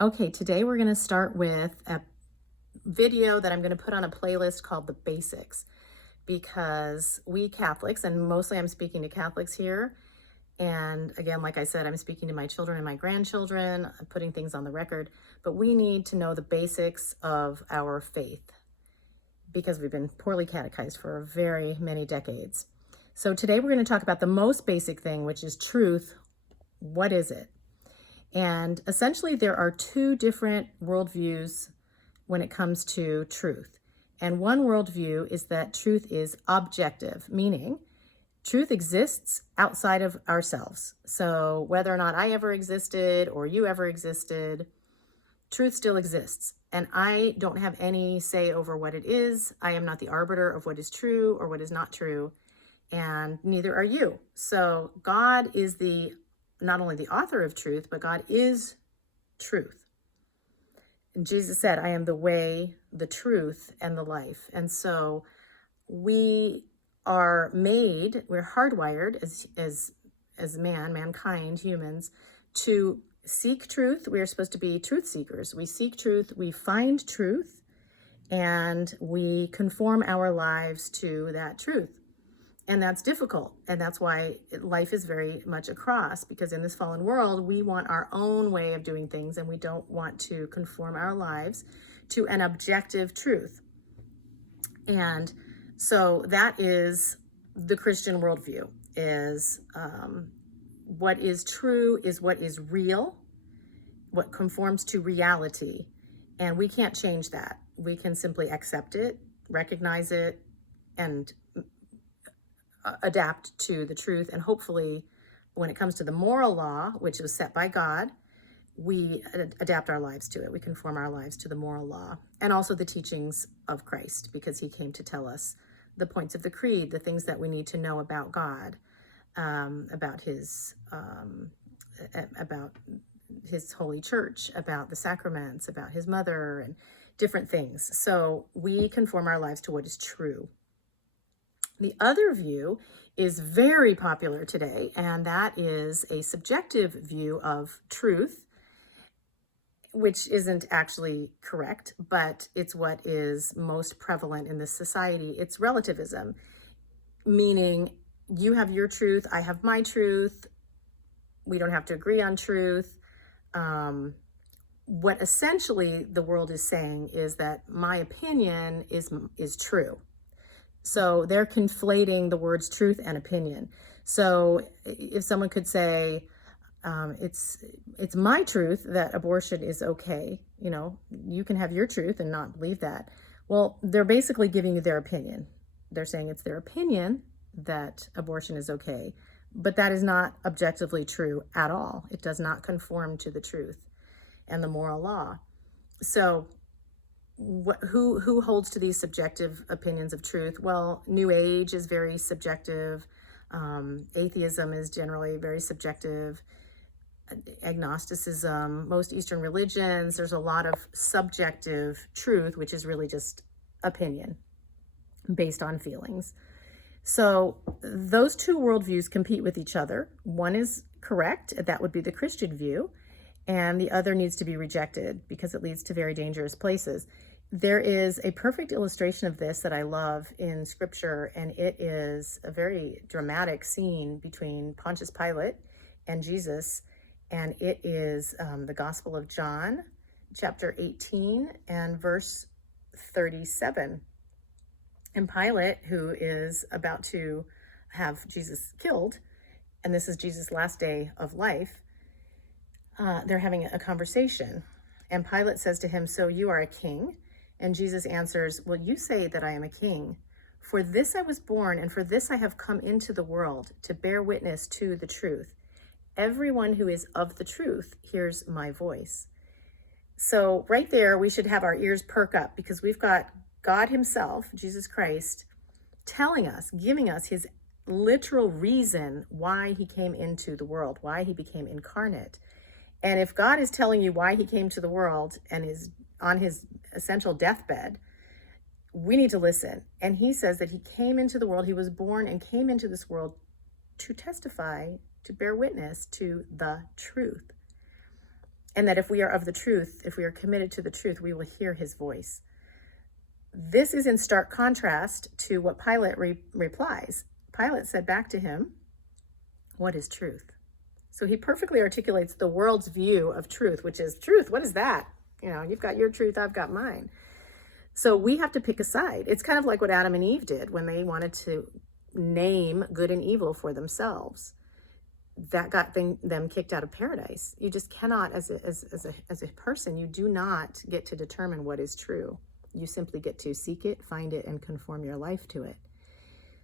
Okay, today we're going to start with a video that I'm going to put on a playlist called The Basics, because we Catholics, and mostly I'm speaking to Catholics here, and again, like I said, I'm speaking to my children and my grandchildren, I'm putting things on the record, but we need to know the basics of our faith because we've been poorly catechized for very many decades. So today we're going to talk about the most basic thing, which is truth. What is it? And essentially, there are two different worldviews when it comes to truth. And one worldview is that truth is objective, meaning truth exists outside of ourselves. So whether or not I ever existed or you ever existed, truth still exists. And I don't have any say over what it is. I am not the arbiter of what is true or what is not true. And neither are you. So God is not only the author of truth, but God is truth. And Jesus said, I am the way, the truth, and the life. And so we're hardwired as mankind, humans, to seek truth. We are supposed to be truth seekers. We seek truth, we find truth, and we conform our lives to that truth. And that's difficult. And that's why life is very much a cross, because in this fallen world, we want our own way of doing things, and we don't want to conform our lives to an objective truth. And so that is the Christian worldview, is what is true is what is real, what conforms to reality. And we can't change that. We can simply accept it, recognize it, and adapt to the truth. And hopefully, when it comes to the moral law, which was set by God, we adapt our lives to it. We conform our lives to the moral law, and also the teachings of Christ, because he came to tell us the points of the creed, the things that we need to know about God, about his holy church, about the sacraments, about his mother, and different things. So we conform our lives to what is true. The other view is very popular today, and that is a subjective view of truth, which isn't actually correct, but it's what is most prevalent in this society. It's relativism, meaning you have your truth, I have my truth. We don't have to agree on truth. What essentially the world is saying is that my opinion is true. So they're conflating the words truth and opinion. So if someone could say, it's my truth that abortion is okay, you can have your truth and not believe that. Well, they're basically giving you their opinion. They're saying it's their opinion that abortion is okay, but that is not objectively true at all. It does not conform to the truth and the moral law. So who holds to these subjective opinions of truth? Well, New Age is very subjective. Atheism is generally very subjective. Agnosticism, most Eastern religions, there's a lot of subjective truth, which is really just opinion based on feelings. So those two worldviews compete with each other. One is correct, that would be the Christian view, and the other needs to be rejected because it leads to very dangerous places. There is a perfect illustration of this that I love in scripture, and it is a very dramatic scene between Pontius Pilate and Jesus, and it is the Gospel of John, chapter 18 and verse 37. And Pilate, who is about to have Jesus killed, and this is Jesus' last day of life, they're having a conversation. And Pilate says to him, "So you are a king?" And Jesus answers, "Well, you say that I am a king. For this I was born, and for this I have come into the world, to bear witness to the truth. Everyone who is of the truth hears my voice." So right there, we should have our ears perk up, because we've got God himself, Jesus Christ, telling us, giving us his literal reason why he came into the world, why he became incarnate. And if God is telling you why he came to the world and is on his essential deathbed, we need to listen. And he says that he came into the world, he was born and came into this world to testify, to bear witness to the truth. and that if we are of the truth, if we are committed to the truth, we will hear his voice. This is in stark contrast to what Pilate replies. Pilate said back to him, "What is truth?" So he perfectly articulates the world's view of truth, which is truth. What is that? You've got your truth, I've got mine. So we have to pick a side. It's kind of like what Adam and Eve did when they wanted to name good and evil for themselves. That got them kicked out of paradise. You just cannot, as a person, you do not get to determine what is true. You simply get to seek it, find it, and conform your life to it.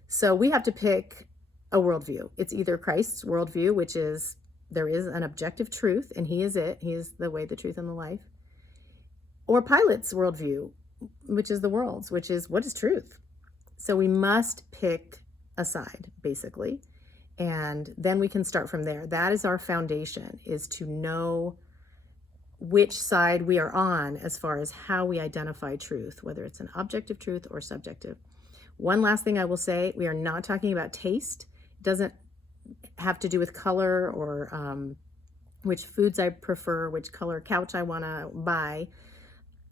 So we have to pick a worldview. It's either Christ's worldview, which is there is an objective truth, and he is it. He is the way, the truth, and the life. Or Pilate's worldview, which is the world's, which is what is truth. So we must pick a side, basically, and then we can start from there. That is our foundation, is to know which side we are on as far as how we identify truth, whether it's an objective truth or subjective. One last thing I will say, we are not talking about taste. It doesn't have to do with color or which foods I prefer, which color couch I want to buy.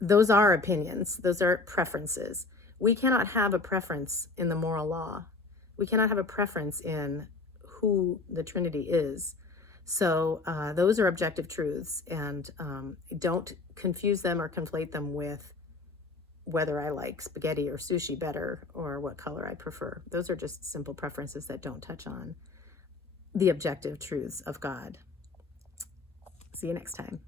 Those are opinions. Those are preferences. We cannot have a preference in the moral law. We cannot have a preference in who the Trinity is. So those are objective truths, and don't confuse them or conflate them with whether I like spaghetti or sushi better or what color I prefer. Those are just simple preferences that don't touch on the objective truths of God. See you next time.